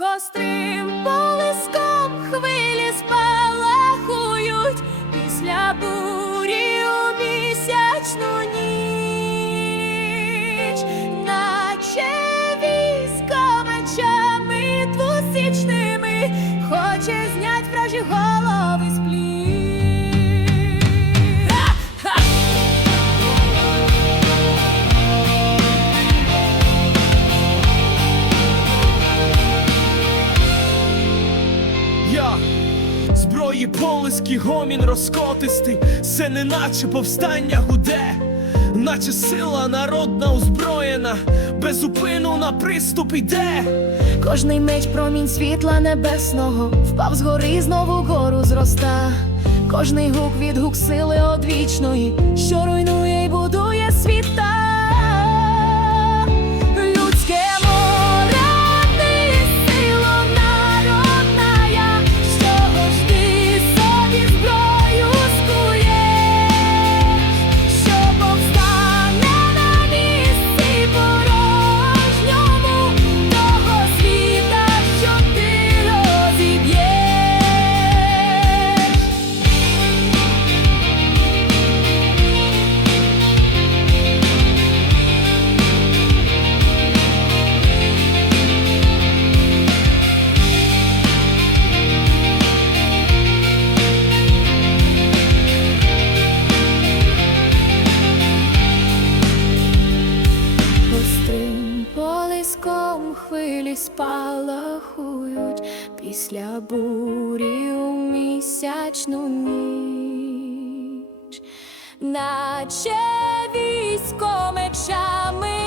Гострим полиском хвилі спалахують після бурі у місячну ніч, наче військо мечами двосічними хоче знять вражі голови Я. Зброї полиски, гомін розкотистий, це не наче повстання гуде, наче сила народна озброєна, без упину на приступ йде. Кожний меч промінь світла небесного. Впав з знову гору зроста. Кожний гук відгук сили одвічної, що полиском хвилі спалахують після бурі у місячну ніч, наче військо мечами.